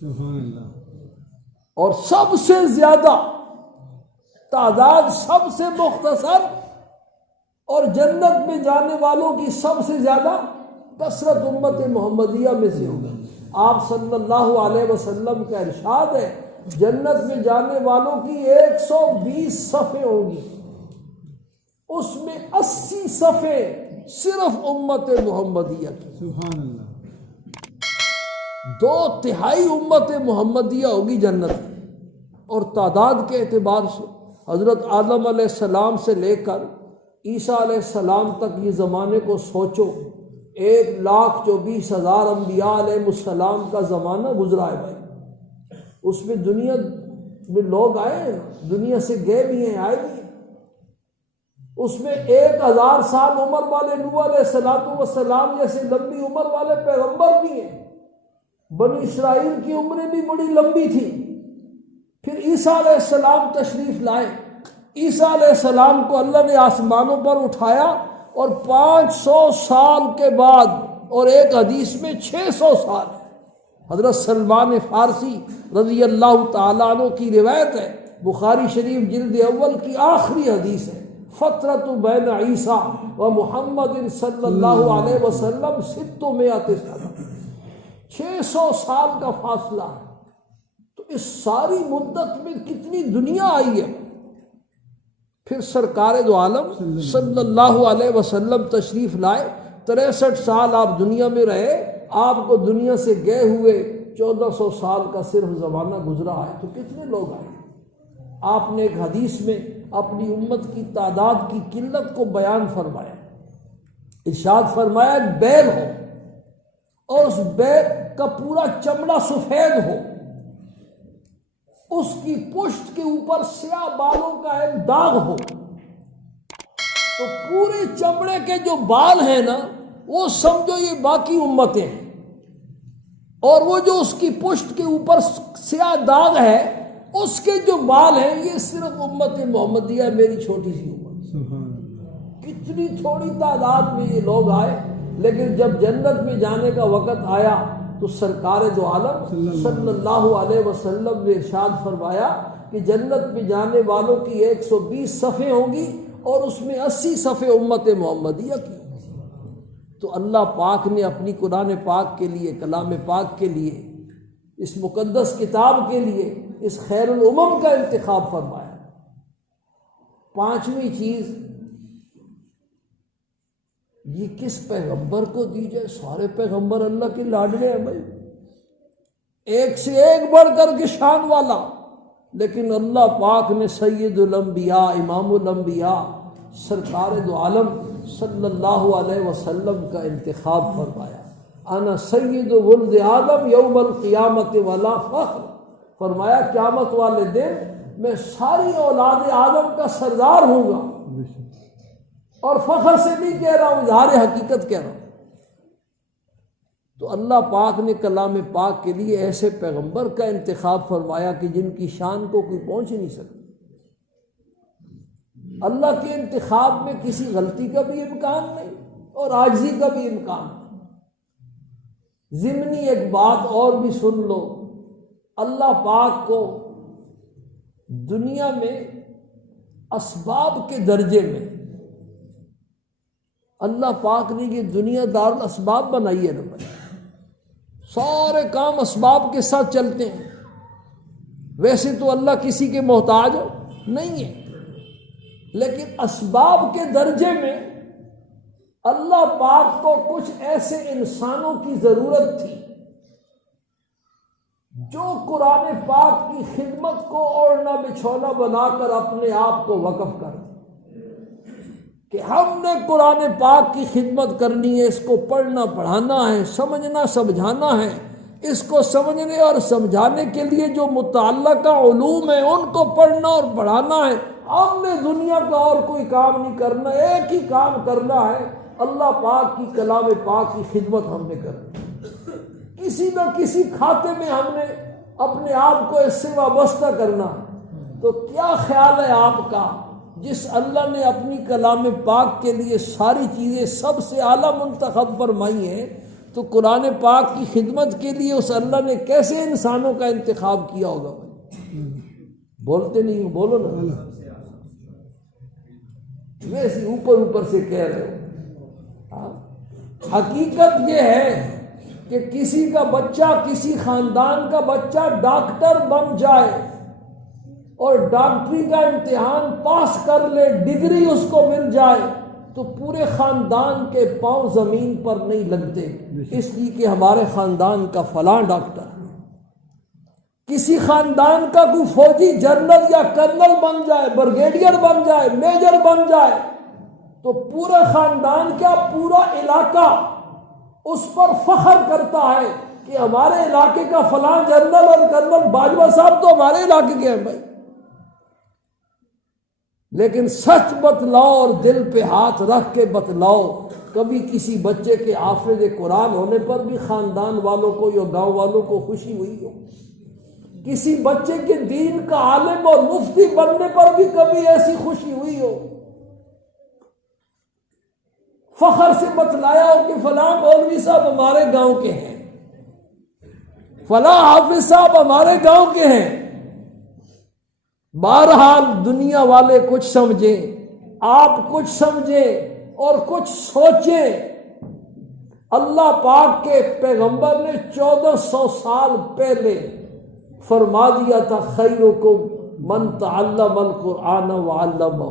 سبحان اللہ. اور سب سے زیادہ تعداد سب سے مختصر اور جنت میں جانے والوں کی سب سے زیادہ کثرت امت محمدیہ میں سے ہوگی. آپ صلی اللہ علیہ وسلم کا ارشاد ہے جنت میں جانے والوں کی 120 صفیں ہوں گی، اس میں 80 صفیں صرف امت محمدیہ کی. سبحان اللہ. 2/3 امت محمدیہ ہوگی جنت میں. اور تعداد کے اعتبار سے حضرت آدم علیہ السلام سے لے کر عیسیٰ علیہ السلام تک یہ زمانے کو سوچو، 1,24,000 انبیاء علیہ السلام کا زمانہ گزرا ہے بھائی. اس میں دنیا میں لوگ آئے ہیں، دنیا سے گئے بھی ہیں، آئے بھی ہیں. اس میں 1,000 سال عمر والے نوح علیہ السلام جیسے لمبی عمر والے پیغمبر بھی ہیں. بنی اسرائیل کی عمریں بھی بڑی لمبی تھی. پھر عیسیٰ علیہ السلام تشریف لائے. عیسیٰ علیہ السلام کو اللہ نے آسمانوں پر اٹھایا اور 500 سال کے بعد، اور ایک حدیث میں 600 سال. حضرت سلمان فارسی رضی اللہ تعالیٰ عنہ کی روایت ہے، بخاری شریف جلد اول کی آخری حدیث ہے، فترۃ بین عیسیٰ و محمد صلی اللہ علیہ وسلم 600 سنہ، 600 سال کا فاصلہ ہے. تو اس ساری مدت میں کتنی دنیا آئی ہے. پھر سرکار دو عالم صلی اللہ علیہ وسلم تشریف لائے، 63 سال آپ دنیا میں رہے. آپ کو دنیا سے گئے ہوئے 1400 سال کا صرف زمانہ گزرا ہے. تو کتنے لوگ آئے. آپ نے ایک حدیث میں اپنی امت کی تعداد کی قلت کو بیان فرمایا. ارشاد فرمایا ایک بیل ہو اور اس بیل کا پورا چمڑا سفید ہو، اس کی پشت کے اوپر سیاہ بالوں کا ایک داغ ہو، تو پورے چمڑے کے جو بال ہیں نا وہ سمجھو یہ باقی امتیں ہیں، اور وہ جو اس کی پشت کے اوپر سیاہ داغ ہے اس کے جو بال ہیں یہ صرف امت محمدیہ میری چھوٹی سی امت. کتنی تھوڑی تعداد میں یہ لوگ آئے. لیکن جب جنت میں جانے کا وقت آیا تو سرکار دو عالم صلی اللہ علیہ وسلم نے ارشاد فرمایا کہ جنت میں جانے والوں کی 120 صفیں ہوں گی اور اس میں 80 صفیں امت محمدیہ کی. تو اللہ پاک نے اپنی قرآن پاک کے لیے، کلام پاک کے لیے، اس مقدس کتاب کے لیے اس خیر الامم کا انتخاب فرمایا. 5ویں چیز یہ کس پیغمبر کو دی جائے. سارے پیغمبر اللہ کے لاڈلے ہیں بھائی، ایک سے ایک بڑھ کر کے شان والا. لیکن اللہ پاک نے سید الانبیاء، امام الانبیاء، سرکار دو عالم صلی اللہ علیہ وسلم کا انتخاب فرمایا. انا سید ولد آدم یوم القیامت ولا فخر. فرمایا قیامت والے دن میں ساری اولاد آدم کا سردار ہوں گا، اور فخر سے نہیں کہہ رہا ہوں، اظہار حقیقت کہہ رہا ہوں. تو اللہ پاک نے کلام پاک کے لیے ایسے پیغمبر کا انتخاب فرمایا کہ جن کی شان کو کوئی پہنچ ہی نہیں سکتا. اللہ کے انتخاب میں کسی غلطی کا بھی امکان نہیں اور عاجزی کا بھی امکان نہیں. ضمنی ایک بات اور بھی سن لو، اللہ پاک کو دنیا میں اسباب کے درجے میں اللہ پاک نے یہ دنیا دار الاسباب بنائی ہے نا بھائی. سارے کام اسباب کے ساتھ چلتے ہیں. ویسے تو اللہ کسی کے محتاج نہیں ہے، لیکن اسباب کے درجے میں اللہ پاک کو کچھ ایسے انسانوں کی ضرورت تھی جو قرآن پاک کی خدمت کو اوڑھنا بچھونا بنا کر اپنے آپ کو وقف کر دیں کہ ہم نے قرآن پاک کی خدمت کرنی ہے، اس کو پڑھنا پڑھانا ہے، سمجھنا سمجھانا ہے. اس کو سمجھنے اور سمجھانے کے لیے جو متعلقہ علوم ہیں ان کو پڑھنا اور پڑھانا ہے. ہم نے دنیا کا اور کوئی کام نہیں کرنا، ایک ہی کام کرنا ہے، اللہ پاک کی کلام پاک کی خدمت ہم نے کرنی. کسی نہ کسی کھاتے میں ہم نے اپنے آپ کو اس سے وابستہ کرنا ہے. تو کیا خیال ہے آپ کا، جس اللہ نے اپنی کلام پاک کے لیے ساری چیزیں سب سے اعلیٰ منتخب فرمائی ہیں، تو قرآن پاک کی خدمت کے لیے اس اللہ نے کیسے انسانوں کا انتخاب کیا ہوگا؟ بولتے نہیں ہو، بولو نا، ویسے اوپر سے کہہ رہے ہو۔ حقیقت یہ ہے کہ کسی کا بچہ، کسی خاندان کا بچہ ڈاکٹر بن جائے اور ڈاکٹری کا امتحان پاس کر لے، ڈگری اس کو مل جائے، تو پورے خاندان کے پاؤں زمین پر نہیں لگتے، اس لیے کہ ہمارے خاندان کا فلاں ڈاکٹر ہے۔ کسی خاندان کا کوئی فوجی جنرل یا کرنل بن جائے، بریگیڈیئر بن جائے، میجر بن جائے، تو پورا خاندان کیا، پورا علاقہ اس پر فخر کرتا ہے کہ ہمارے علاقے کا فلاں جنرل اور کرنل باجوہ صاحب تو ہمارے علاقے کے ہیں بھائی۔ لیکن سچ بتلاؤ اور دل پہ ہاتھ رکھ کے بتلاؤ، کبھی کسی بچے کے حافظ قرآن ہونے پر بھی خاندان والوں کو یا گاؤں والوں کو خوشی ہوئی ہو؟ کسی بچے کے دین کا عالم اور مفتی بننے پر بھی کبھی ایسی خوشی ہوئی ہو؟ فخر سے بتلایا ہو کہ فلاں مولوی صاحب ہمارے گاؤں کے ہیں، فلاں حافظ صاحب ہمارے گاؤں کے ہیں۔ بہرحال دنیا والے کچھ سمجھیں، آپ کچھ سمجھیں اور کچھ سوچیں، اللہ پاک کے پیغمبر نے 1400 سال پہلے فرما دیا تھا، خیرکم من تعلم القرآن وعلمہ،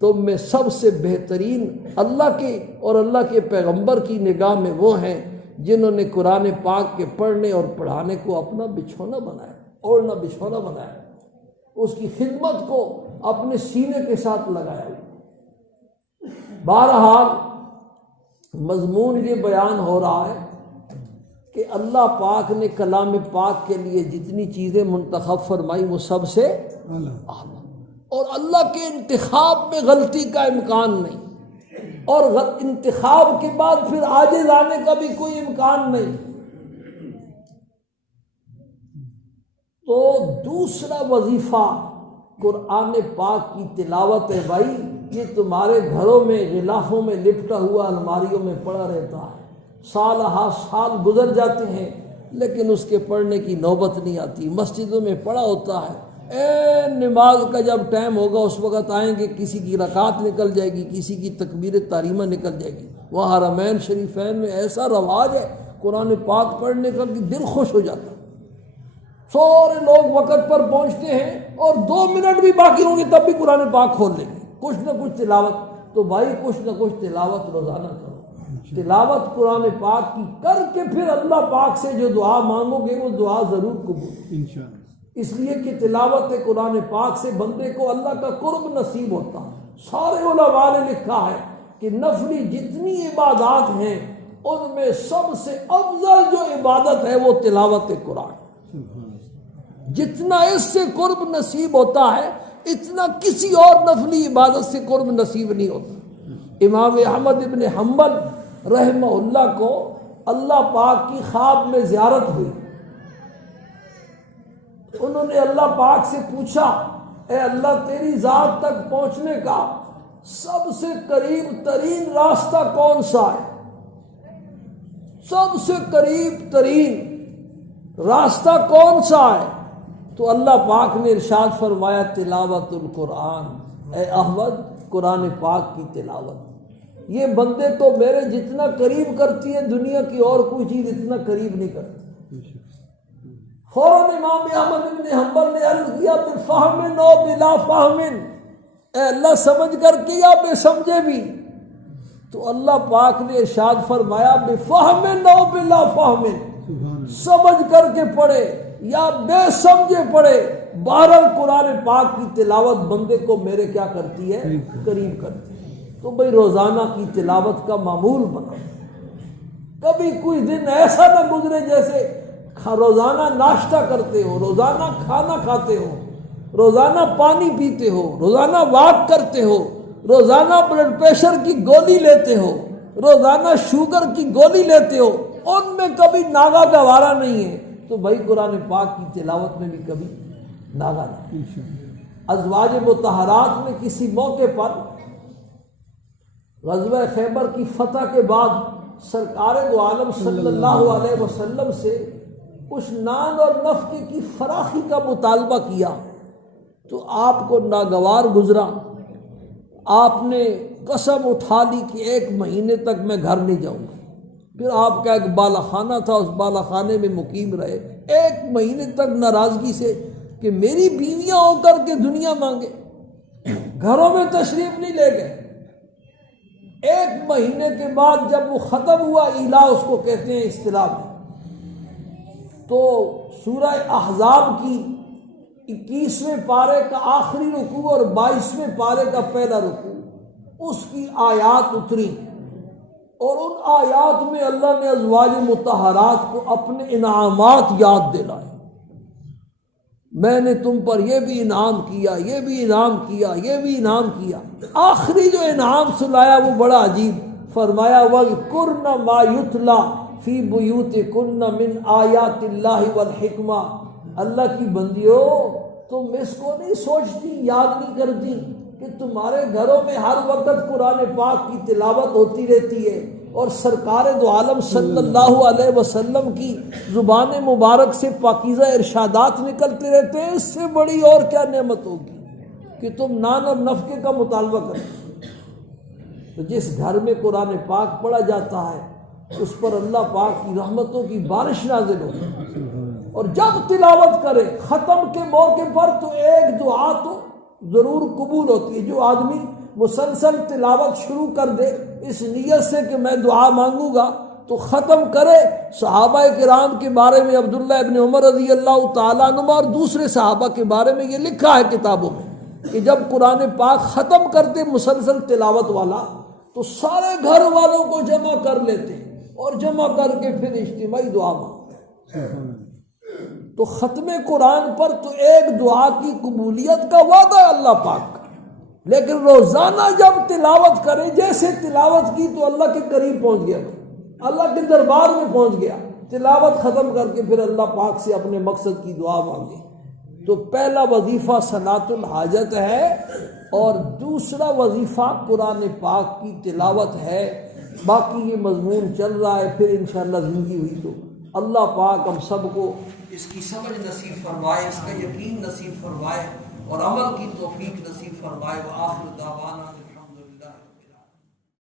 تم میں سب سے بہترین اللہ کے اور اللہ کے پیغمبر کی نگاہ میں وہ ہیں جنہوں نے قرآن پاک کے پڑھنے اور پڑھانے کو اپنا بچھونا بنایا، اوڑھنا بچھونا بنایا، اس کی خدمت کو اپنے سینے کے ساتھ لگایا۔ بہرحال مضمون یہ بیان ہو رہا ہے کہ اللہ پاک نے کلام پاک کے لیے جتنی چیزیں منتخب فرمائی وہ سب سے اعلیٰ، اور اللہ کے انتخاب میں غلطی کا امکان نہیں، اور انتخاب کے بعد پھر آگے جانے کا بھی کوئی امکان نہیں۔ تو دوسرا وظیفہ قرآن پاک کی تلاوت ہے بھائی، یہ تمہارے گھروں میں غلافوں میں لپٹا ہوا الماریوں میں پڑا رہتا ہے، سال ہا سال گزر جاتے ہیں لیکن اس کے پڑھنے کی نوبت نہیں آتی، مسجدوں میں پڑا ہوتا ہے، نماز کا جب ٹائم ہوگا اس وقت آئیں گے، کسی کی رکعت نکل جائے گی، کسی کی تکبیر تحریمہ نکل جائے گی۔ وہاں حرمین شریفین میں ایسا رواج ہے قرآن پاک پڑھنے کا کہ دل خوش ہو جاتا، سارے لوگ وقت پر پہنچتے ہیں اور 2 منٹ بھی باقی ہوں گے تب بھی قرآن پاک کھول لیں گے، کچھ نہ کچھ تلاوت۔ تو بھائی کچھ نہ کچھ تلاوت روزانہ کرو، تلاوت قرآن پاک کی کر کے پھر اللہ پاک سے جو دعا مانگو گے وہ دعا ضرور قبول انشاءاللہ، اس لیے کہ تلاوت قرآن پاک سے بندے کو اللہ کا قرب نصیب ہوتا ہے۔ سارے علماء نے لکھا ہے کہ نفلی جتنی عبادات ہیں ان میں سب سے افضل جو عبادت ہے وہ تلاوت قرآن، جتنا اس سے قرب نصیب ہوتا ہے اتنا کسی اور نفلی عبادت سے قرب نصیب نہیں ہوتا۔ امام احمد ابن حنبل رحمہ اللہ کو اللہ پاک کی خواب میں زیارت ہوئی، انہوں نے اللہ پاک سے پوچھا، اے اللہ تیری ذات تک پہنچنے کا سب سے قریب ترین راستہ کون سا ہے؟ سب سے قریب ترین راستہ کون سا ہے؟ تو اللہ پاک نے ارشاد فرمایا تلاوت القرآن، اے احمد قرآن پاک کی تلاوت، یہ بندے کو میرے جتنا قریب کرتی ہے دنیا کی اور کوئی چیز اتنا قریب نہیں کرتی۔ فوراً امام احمد بن حنبل نے عرض کیا بفہم و بلا فہم، اے اللہ سمجھ کر کے یا بے سمجھے بھی؟ تو اللہ پاک نے ارشاد فرمایا بفہم و بلا فہم، سمجھ کر کے پڑھے یا بے سمجھے پڑھے، بہرحال قرآن پاک کی تلاوت بندے کو میرے کیا کرتی ہے؟ قریب کرتی ہے۔ تو بھئی روزانہ کی تلاوت کا معمول بنا، کبھی کوئی دن ایسا نہ گزرے جیسے روزانہ ناشتہ کرتے ہو، روزانہ کھانا کھاتے ہو، روزانہ پانی پیتے ہو، روزانہ واک کرتے ہو، روزانہ بلڈ پریشر کی گولی لیتے ہو، روزانہ شوگر کی گولی لیتے ہو، ان میں کبھی ناغا گوارا نہیں ہے، تو بھائی قرآن پاک کی تلاوت میں بھی کبھی ناغا نہیں۔ ازواج مطہرات میں کسی موقع پر غزوہ خیبر کی فتح کے بعد سرکار دو عالم صلی اللہ علیہ وسلم سے اس نان اور نفقے کی فراخی کا مطالبہ کیا تو آپ کو ناگوار گزرا. آپ نے قسم اٹھا لی کہ 1 مہینے تک میں گھر نہیں جاؤں گا. پھر آپ کا ایک بالا خانہ تھا، اس بالا خانے میں مقیم رہے 1 مہینے تک ناراضگی سے کہ میری بیویاں ہو کر کے دنیا مانگے. گھروں میں تشریف نہیں لے گئے. 1 مہینے کے بعد جب وہ ختم ہوا، ایلا اس کو کہتے ہیں اصطلاح میں، تو سورہ احزاب کی 21ویں پارے کا آخری رکوع اور 22ویں پارے کا پہلا رکوع، اس کی آیات اتری اور ان آیات میں اللہ نے ازواج مطہرات کو اپنے انعامات یاد دلائے. میں نے تم پر یہ بھی انعام کیا، یہ بھی انعام کیا، یہ بھی انعام کیا. آخری جو انعام سنایا وہ بڑا عجیب، فرمایا وَاذْكُرْنَ مَا يُتْلَى فِي بُيُوتِكُنَّ مِنْ آیَاتِ اللَّهِ وَالْحِکْمَةِ. اللہ کی بندیو، تم اس کو نہیں سوچتی، یاد نہیں کرتی کہ تمہارے گھروں میں ہر وقت قرآن پاک کی تلاوت ہوتی رہتی ہے اور سرکار دو عالم صلی اللہ علیہ وسلم کی زبان مبارک سے پاکیزہ ارشادات نکلتے رہتے ہیں. اس سے بڑی اور کیا نعمت ہوگی کہ تم نان اور نفقے کا مطالبہ کرو. تو جس گھر میں قرآن پاک پڑھا جاتا ہے اس پر اللہ پاک کی رحمتوں کی بارش نازل ہوتی ہے. اور جب تلاوت کرے ختم کے موقع پر تو ایک دعا تو ضرور قبول ہوتی ہے. جو آدمی مسلسل تلاوت شروع کر دے اس نیت سے کہ میں دعا مانگوں گا تو ختم کرے. صحابہ کرام کے بارے میں عبداللہ ابن عمر رضی اللہ تعالیٰ عنہ اور دوسرے صحابہ کے بارے میں یہ لکھا ہے کتابوں میں کہ جب قرآن پاک ختم کرتے مسلسل تلاوت والا تو سارے گھر والوں کو جمع کر لیتے اور جمع کر کے پھر اجتماعی دعا مانگتے. تو ختم قرآن پر تو ایک دعا کی قبولیت کا وعدہ ہے اللہ پاک کا، لیکن روزانہ جب تلاوت کرے، جیسے تلاوت کی تو اللہ کے قریب پہنچ گیا، اللہ کے دربار میں پہنچ گیا. تلاوت ختم کر کے پھر اللہ پاک سے اپنے مقصد کی دعا مانگے. تو پہلا وظیفہ صلاۃ الحاجت ہے اور دوسرا وظیفہ قرآن پاک کی تلاوت ہے. باقی یہ مضمون چل رہا ہے، پھر انشاءاللہ زندگی ہوئی تو اللہ پاک ہم سب کو اس کی سمجھ نصیب فرمائے، اس کا یقین نصیب فرمائے اور عمل کی توفیق نصیب فرمائے. وآخر دعوانا